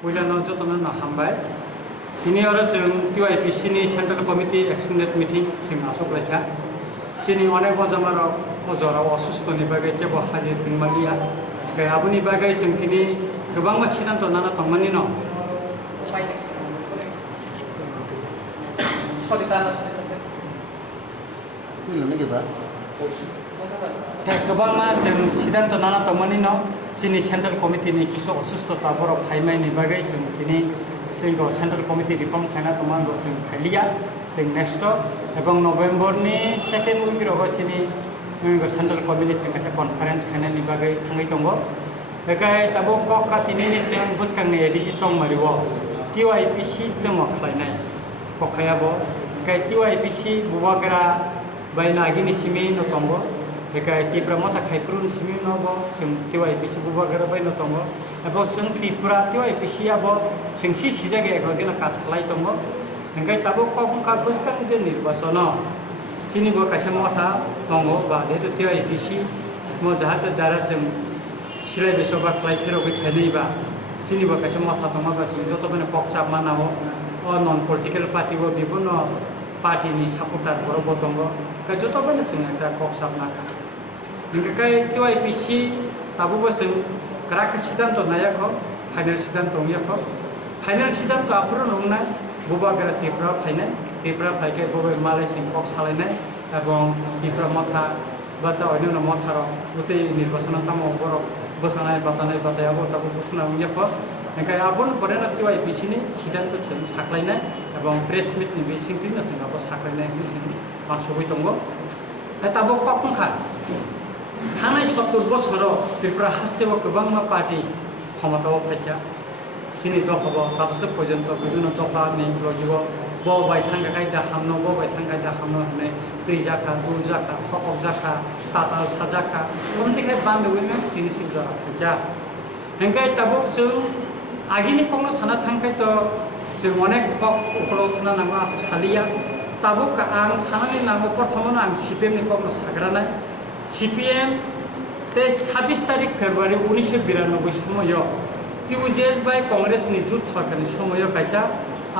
Puilano Jotono Hambai. Ini orang sing TYPC ni Central Committee Extended Meeting sing asok leka. Sini onek bojamaro ojora osusto ni bagai kebo hadir bin malia. Kaya abu ni bagai sing kini kebang masinan to nana tomani no. Kebang ma sing sidan to nana tomani no. Sini Central Committee ni kiso osusto taboro kaimai ni bagai sing kini sehingga Central Committee reform kena teman go sing khalia sing next ebong November ni second week rogo chini go Central Committee sing kasa conference kena ni bagai thangai tongo bekai tabo kok ka tini ni sing buskang ni edisi song mariwo TYPC temo khlainai pokhaya bo kai TYPC buwagara baina agini simi no tongo bekai tipra mata khaipurun simi no bo sing TYPC buwagara baina tongo abo sing tipra TYPC abo sing si sijage ekogena kas khlai tongo engkai tabo kok ka buskang je nirbasono chini bo kaisa mata tongo ba jetu TYPC mo jahata jara sing silai besoba khlai phero goi thanei ba chini bo kaisa mata tongo ba sing joto bene pokchap mana ho o non political party bo bibonno party ni supporter boro bo tongo ka joto bene sing ekta pokchap na engkai TYPC tabo bo sing Kerak sidanto nayako, final sidanto ngiyako, final sidanto apro nungna, buba gara tipra paike buba malay singkok salene, ebong tipra motha bata onyo na motharo, uti nirbasana tamo borok basanay batayabo tabu busuna ngiyako, engkai abon porena TYPC ni sidanto chen saklainay, ebong press meet ni bising tinna sing abo saklainay bising masugoi tongo, tabo pakungkha. Tanai sottur bosoro Tripura hastebo kebangma party ক্ষমতাও পাইছা sini dokhabo tabse porjonto bibhinno dofa ni logibo bo baithanga kaida hamno bo baithanga kaida hamno hne tui jaka du jaka thokok jaka tatal sajaka omti khai bande wime tini sik jara paija hengkai tabok chung agini kongno sana thangkai to chung onek bok ukolo thana nangma asuk salia tabok ang sanani nangmo porthomo ang CPM ni kongno sagranai CPM te 26 তারিখ ফেব্রুয়ারি 1992 সময় টিউজেস by Congress নি jute সরকারের সময় কাইসা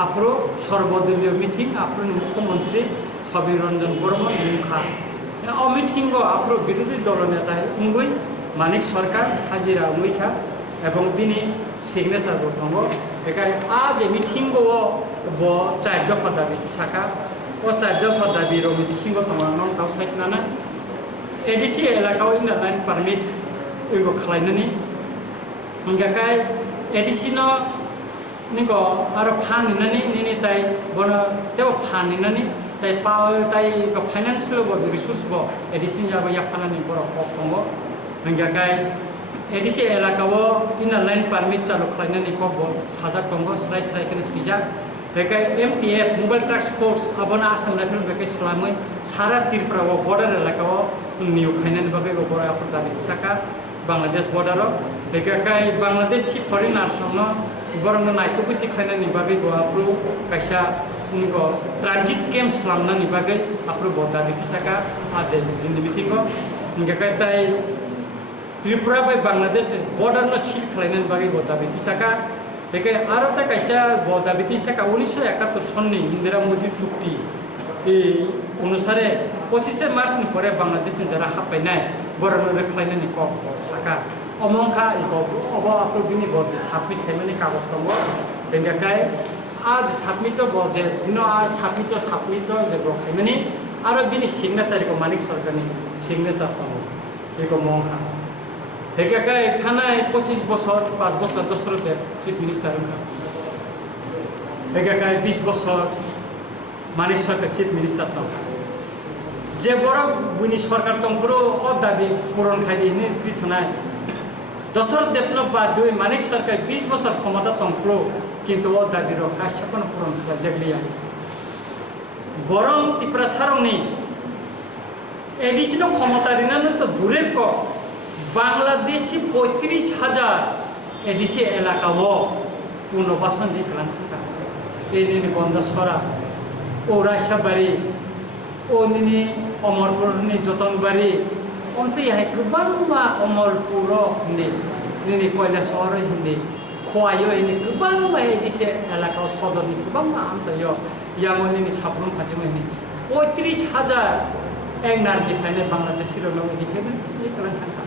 Afro সর্বদলীয় meeting Afro মুখ্যমন্ত্রী ছবি রঞ্জন বর্মন মুখা ও meeting গো Afro বিরোধী দল নেতা উঙ্গুই মানিক সরকার হাজিরা উঙ্গুইখা এবং বিনি সিগনেচার দङ একাই আ যে মিটিং গো ব চার দফা দাবি সাকা ও চার দফা দাবি রমিতি সিংহ তোমার নং তাও সাইকনানা ADC elakau ina lain permit ego khlainani hinggakai ADC no niko aro phaninani nini tai bono tebo phaninani tai power tai ko financial bo resource bo ADC jaba yakhanani boro kokkongo hinggakai ADC elakau ina lain permit chalu khlainani ko bo sajak tongo srai kene sijak bekai MTF mobile task force abona asam level bekai salamai sara Tripura wo border elakau নিউ খাইনানি বাগে গবরা আপতা বিসাকা বাংলাদেশ বর্ডারো বেকাকাই বাংলাদেশ সি foreigner সমনো গরম নাইতোবিতি খাইনানি বাগে গো আপ্রু কাইসা নিগো ট্রানজিট ক্যাম্পস লামনানি বাগে আপ্রু বর্ডা বিসাকা আজে দিন মিটিংগো বেকাকাই তাই ত্রিপুরা বাই বাংলাদেশ বর্ডার ন সিল খাইনানি বাগে বর্ডা বিসাকা বেকাই আরো তা কাইসা বর্ডা বিসাকা 1971 সননি ইন্দিরা মুজিব চুক্তি এই অনুসারে 25 March ni pore Bangladesh ni jara hapai nai borano rekhlaina ni kok saka omongkha iko obo apro bini boje submit khaimani kagos tongo bengakai aj submit to boje dino aj submit to je go khaimani aro bini signature ko manik sarkar ni signature tongo iko mongkha bengakai khanai 25 বছর 5 বছর দশরথের chief minister bengakai 20 বছর মানিক সরকার chief minister tongo যে বড় বুনি সরকার তংপুরো ও দাবি পূরণ খাইনি পিছনায় দশরথ দেবনো বা দুই মানিক সরকার 20 বছর ক্ষমতা তংপুরো কিন্তু ও দাবির কাশ্যপন পূরণ করা জাগলিয়া বরং ত্রিপুরা সারংনি এডিশনাল ক্ষমতা রিনানো তো দূরের ক বাংলাদেশি 35,000 এডিসি এলাকাও পুনর্বাসন দিকলাম এই নিয়ে গন্ধাসরা ও রাইসাবাড়ি ও নিনি Amarpur ni Jotongbari onti hai kubangma Omolpuro ni nini Koilashwar hindi खवायो ini गोबां बायदिसे एलाकायाव सदरनि गोबां आमचायो यामनि साफ्रोम फासिमो ini 35,000 एंनारनिफ्रायनो बांलादेश सिलंआव ini हेबिलिटिसनि खालाम थांखा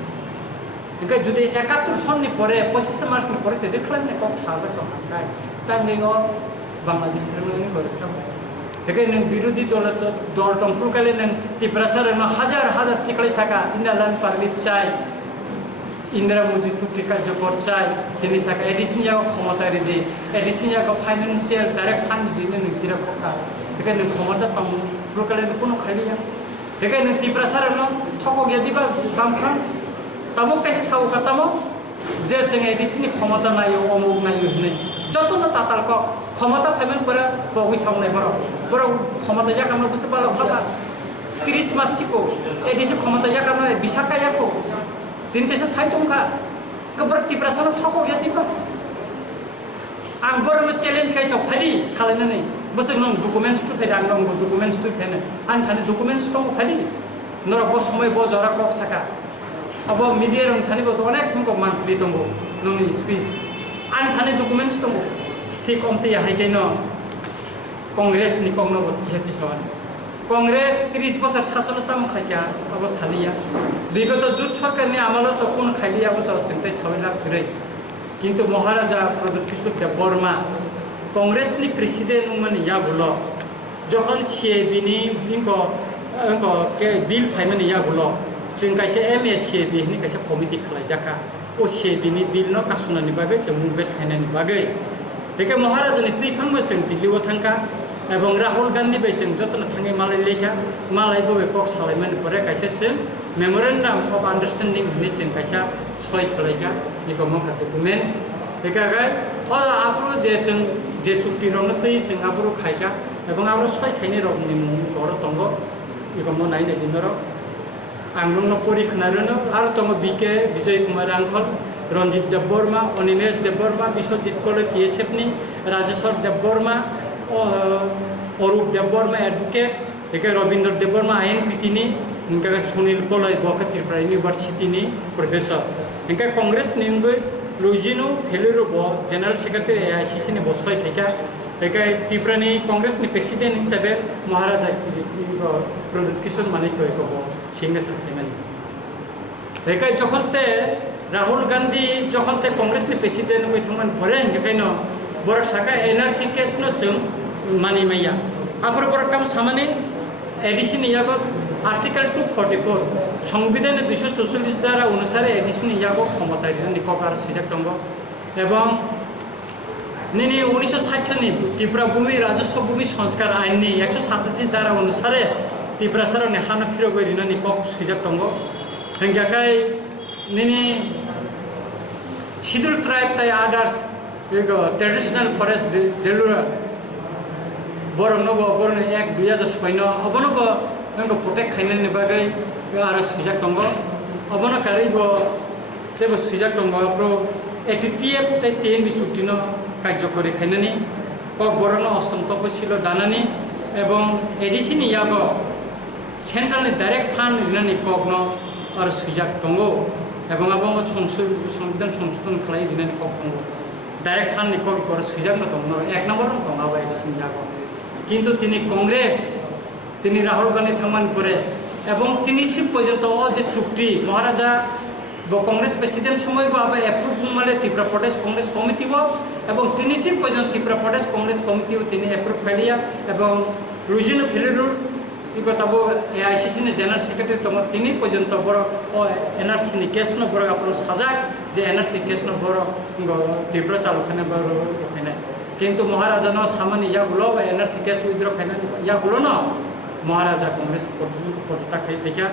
ओंखाय जुदि 71 सननि परे 25 मार्चनि परे से खालामनाय कम थाजा दं ओंखाय तांगैङो बांलादेश सिलंनि गरखा ओंखाय नों बिरोधी दल दंफ्रुखाले नों तिप्रासार हाजार हाजार टिकले साका इन्दालान पार्लिट चाय इंदिरा मुजी चुक्ति कार्यकर चाय दिनै साका एडिशनिया क्षमता रेडी एडिशनिया फाइनेंशियल डाइरेक्ट फान्ड दिनै नों जिरा खका ओंखाय नों क्षमता दंफ्रुखाले कोनो खालिया ओंखाय नों तिप्रासार थको गया दिबा बामखा तबो कैसे साउ खतमो जे जों एडिशनि क्षमता नायो अमुक नायो होनै जतनो ताताल को क्षमता फाइमेन पर बगै थावनाय बर क्षमता या कामनो बुसे बालो खाबा 30 मासिको एडिशि क्षमता या कामनो बिसाका याको दिन तेसे साइतंखा कबर तिप्रासार थको गया दिबा आं बरनो चेलेंज काइसो फादि सालायनानै बोसोर नों डकुमेन्ट्स टु फायदा आं नंगौ डकुमेन्ट्स टु फायनो आं थाने डकुमेन्ट्स दं फादि नरा बो समय बो जरा कक साका अब मीडिया रंग थाने बो अनेक मुंको मानफ्रि दंगो नोंनि स्पीच आं थाने डकुमेन्ट्स दंगो ठीक अमते हाइकेनो कांग्रेस नि कंगनो बतिसेति सवान कांग्रेस 30 बছর शासनता खाइया अब सालिया विगत जुट सरकारनि आमलत कोन खाइलिया बत चिंता सवैला फिरै किंतु महाराजा प्रदीप किशोर देबबर्मा कांग्रेस नि प्रेसिडेंट मन या बुलो जखन सीएबी नि इनको के बिल फाइमन या बुलो जों काइसे एमएससीबी नि काइसे कमिटि खालायजाका ओ सीएबी नि बिल न कासुनानि बागै जों मुभमेन्ट खायनानि बागै बेके महाराजानि दैफांबो जों दिल्लीआव थांका एवं राहुल गांधी बै जों जतन थाङै मालाय लेखा मालाय बबे कक सालायमोन परे काइसे जों मेमोरेंडम अफ अंडरस्टैंडिंग नि जों काइसा सय खालायगा निको मका डकुमेन्ट्स बेकागाय अ आब्रु जे चुक्ति रंनो तै जों आब्रु खायगा एवं आब्रु सय खायनि रंनि मुं गर दंगो निको म नायनाय दिनर आं नोंनो परिखनारनो आरो दङ बीके विजय कुमार आंखल रंजित देबबर्मा अनिमेश देबबर्मा विश्वजित कले पीएसएफ नि राजेश्वर देबबर्मा अरूप देबबर्मा एडवोकेट एके रविंद्र देबबर्मा आईएनपीटी नि इनका सुनील कलय बका त्रिपुरा यूनिवर्सिटी नि प्रोफेसर इनका कांग्रेस निंगो लुजिनो फेलुरो बो जनरल सेक्रेटरी एआईसीसी नि बसय थैका एके त्रिपुरा नि कांग्रेस नि प्रेसिडेंट हिसाबै महाराजा प्रदीप किशोर मानिक को सिग्नेचर खालामनानै एके जखनते राहुल गांधी जखनते कांग्रेस नि प्रेसिडेंट बै थांमान परे इनकायनो बरक साका एनआरसी केस न जों मानि मैया आफर बरक काम सामाने एडिशन यागो आर्टिकल 244 संविधान 246 द्वारा अनुसार एडिशन यागो क्षमता दिने ककार सिजाक दंगो एवं निनि 1960 नि त्रिपुरा भूमि राजस्व भूमि संस्कार आइन नि 187 द्वारा अनुसार त्रिपुरा सार ने हाना फिरो गरिनो नि कक सिजाक दंगो हंगाकाय निनि शेड्यूल ट्राइब ताय आदार्स एगो ट्रेडिशनल फरेस्ट डेलुरा बरनबो बरन 1-2006 न अबनबो नंगो प्रोटेक्ट खायनानि बागै आरो सिजाक दंगो अबन कारिबो जेबो सिजाक दंगो प्रो एटीटीएफ ताय 10 बिसुक्तिन कार्यकरि खायनानि कक बरन अष्टम तपसिल दानानि एवं एडिशन यागो सेंट्रल डायरेक्ट फान्ड रिनानि कक न आरो सिजाक दंगो एवं अबन संविधान संशोधन खालाय रिनानि कक दंगो डायरेक्ट फान्ड नि कक कर सिजाक न दंगो एक नम्बर दंगो एडिशन यागो किंतु तिनी कांग्रेस तिनी राहुल गांधी थांमान परे एवं तिनिसिम पर्यंत जे चुक्ति महाराजा कांग्रेस प्रेसिडेंट समय बाबा एप्रुव माले त्रिपुरा प्रदेश कांग्रेस कमिटी बो एवं तिनिसिम पर्यंत त्रिपुरा प्रदेश कांग्रेस कमिटी तिनी एप्रुव खालिया एवं रुजिनो फेलुर इगताबो एआईसीसी ने जनरल सेक्रेटरी तम तिनी पर्यंत बर एनआरसी नि केस न बर आपरो साजाक जे एनआरसी केस न बर त्रिपुरा चालु खाने बर खाने किंतु महाराजा न सामान्य या गुलो एनआरसी केस विथड्र खाने या गुलो न महाराजा कांग्रेस पदता खाइ पेका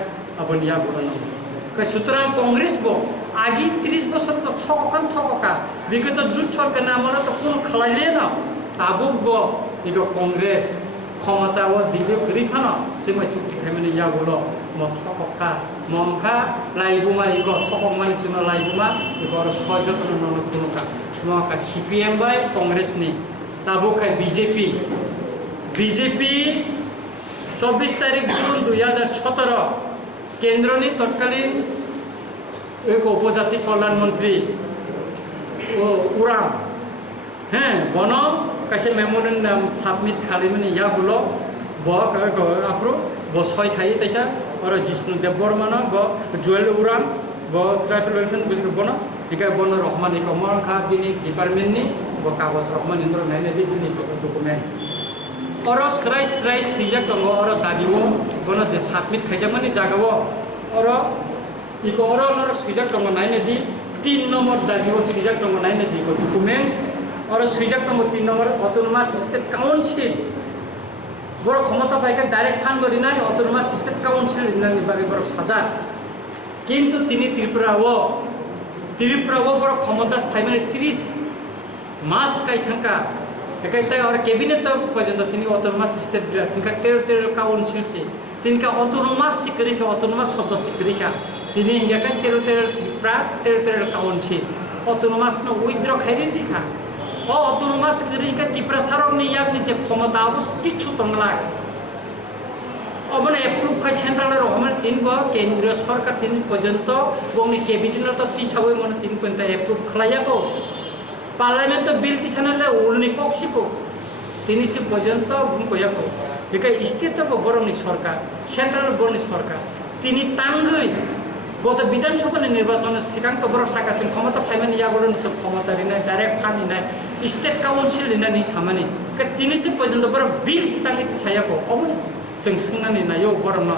अपन या गुलो न क सुतरां कांग्रेस बो आगि 30 बছর तो थका विगत जुट सरकार नामला तो कोन खलाइले न आबो बो इगो कांग्रेस क्षमता व दिले गरिफान सिमा चुक्ति खाइमाने या गुलो म थका ममखा लाइबुमा इगो थक माने सिमा लाइबुमा इगो र सहजतन न कुनुका मका सीपीएम बाय कांग्रेस नि ताबो खाइ बीजेपी 24 तारिख जून 2017 केंद्र नि तत्कालीन एक उपजाति कल्याण मंत्री उराम bono kaise memorandum submit khalimani ya gulo bo apro bo soi khai taisa oro Jishnu Dev Burma no bo Joel Uram bo tribal welfare bujik bono dika bono Rahman Ikomor kha bini department ni bo kagos Rahman Indro naine bini documents oro srai sijak tongo oro dabiwo bono je submit khaijamani jagawo oro iko oro nor sijak tongo naine di 3 nomor dabiwo sijak tongo naine di documents oro sijak tongo 3 nomor autonomous state council বড় ক্ষমতা পাইকে direct fund করি নাই autonomous state council নির্বাহী বড় সাজা কিন্তু তিনি ত্রিপুরাও বড় ক্ষমতা পাইমানে 30 মাস কাই থাকা একাইতাই আর ক্যাবিনেট পর্যন্ত তিনি অটোনমাস স্টেট তিনকা টেরিটোরিয়াল কাউন্সিল সে তিনকা অটোনমাস সিকিউরিটি অটোনমাস শব্দ সিকিউরিটি তিনি ইঙ্গাকা territorial Tripura territorial council autonomous ন উইথড্র খাইরি লিখা অটোনমাস সিকিউরিটি ত্রিপুরা সারক নিয়াক নিচে ক্ষমতা অবশ্য কিছু তমলাক অবনে এপ্রুভ খাই সেন্ট্রাল রহমান তিন গ কেন্দ্রীয় সরকার তিন পর্যন্ত বংনি ক্যাবিনেট তো তিসাবই মনে তিন পর্যন্ত এপ্রুভ খালাইয়াকো পার্লামেন্ট বিল টিসানালে উলনি কক্সিকো তিনি সে পর্যন্ত কয়াকো বেকা স্টেট তো বরংনি সরকার সেন্ট্রাল বরংনি সরকার তিনি তাঙ্গই গত বিধানসভা নির্বাচনের সিকান্ত বরক সাকাছেন ক্ষমতা ফাইমানি ইয়াগলন সব ক্ষমতা Rinnai direct fund নিনাই state council রিনানি সামানি তিনি সে পর্যন্ত বড় বিল তাঙ্গি সায়াকো অবশ্য जों सोंनानै नायो बरं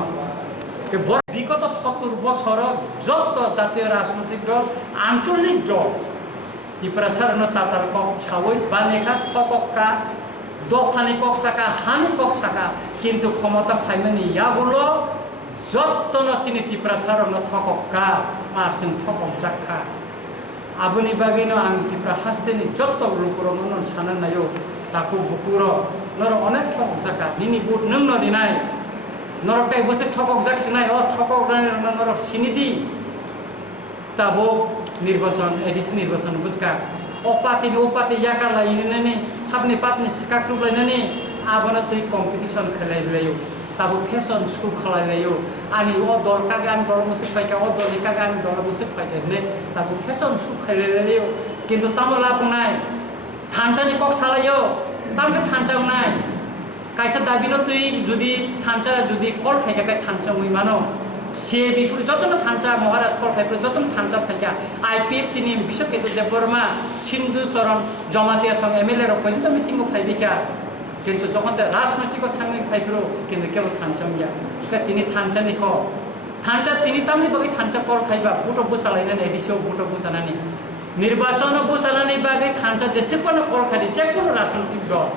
বিগত 70 বছর যত জাতীয় রাজনৈতিক দল আঞ্চলিক দল ত্রিপুরা সারনো তাতার কক ছাওই বানেখা থককা দখানি কক সাকা হানি কক সাকা কিন্তু ক্ষমতা ফাইমানি ইয়াগুলো যত নচিনি ত্রিপুরা সারনো থককা আর जों থকক জাখা আবুনি বাগিনো আং ত্রিপুরা হাস্তেনি যত লোকরমন সানা নাयो তাকু বুকুর নর অনেক ঠকক জাকা নিনি বুট নং নদিনাই নরকাই বসে ঠকক জাকসিনাই ও ঠকক নরক সিনিদি তাবো নির্বাচন এডিসি নির্বাচন বুঝকা অপাতি ইয়াকা লাইনানি সাবনি পাতনি সিকাকটু লাইনানি আবনা তুই কম্পিটিশন খেলাইলাयो তাবো ফ্যাশন শু খালাইলাयो আনি ও দল কাগে আন দল বসে পাইকা ও দল কাগে আন দল বসে পাইকা নে তাবো ফ্যাশন শু খাইলাইলাयो কিন্তু তামলা পুনাই থানচানি কক সালাयो তামকে থানচাং নাই কাইসা দাবিনো তুই যদি থানচা যদি কল খাইকা থানচা মুই মানো সে বিপুর যতন থানচা মহারাজ কল খাইপুর যতন থানচা ফাইকা আইপিএফ তিনি বিশ্বকেতু দেব বর্মা সিন্ধু চরণ জমাতিয়া সঙ্গে এমএলএ পর্যন্ত মিটিং ফাইবিকা কিন্তু যখন রাজনৈতিক থাঙ্গি ফাইপুর কিন্তু কেউ থানচাং গিয়া তিনি থানচানি ক থানচা তিনি তামনি বাকি থানচা কল খাইবা বুটো বুসালাইনানি এডিসিও বুটো বুসানানি নির্বাচন বুসানানি বাকি থানচা যেসেকোনো কল খাইদি যে কোনো রাজনৈতিক দল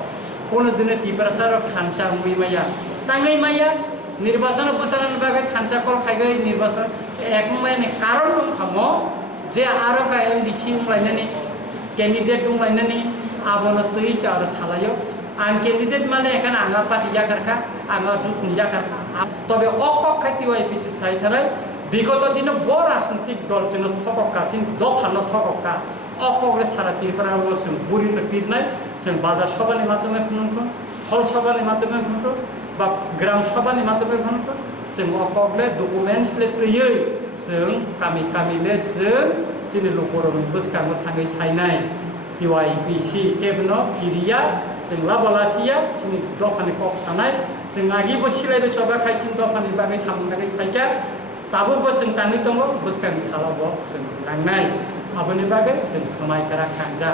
কোনো দিনে ত্রিপুরা সারক থানচা মুই মাইয়া তাঙ্গই মাইয়া নির্বাচন বুসানানি বাকি থানচা কল খাইগৈ নির্বাচন এক মানে কারণ খামো যে আরো কা এমডিসি উংলাইনানি ক্যান্ডিডেট উংলাইনানি আবনো তুইছে আর সালাयो আন ক্যান্ডিডেট মানে এখানে আঙ্গা পার্টি জাকারকা আঙ্গা জুট নিজাকারকা তবে অকক খাইতি ওয়াইপিসি সাইথারাই বিগত দিনে বড় রাজনৈতিক দল ছিল থককা চিন দফানো থককা অকলে সারা ত্রিপুরা जों বুড়িনো পিরনাই जों বাজার সভাनि মাধ্যমে ফোনকো হল সভাनि মাধ্যমে ফোনকো বা গ্রাম সভাनि মাধ্যমে ফোনকো जों অকলে ডকুমেন্টস লে তৈयै जों কামি লে जों চিনি লোকরমি বুসকাঙ্গো থাঙ্গै সাইনাই টিওয়াইপিসি কেবনো কিরিয়া जों लाबालाचिया चिनि दफानि कक सानाय जों आगि बसिलायबे सबा खाइसिन दफानि बागै सामनागै फाइका ताबो जों ताङै दङ बुसकां सालाबो जों नांनाय आबोनि बागै जों समायकारा खांजा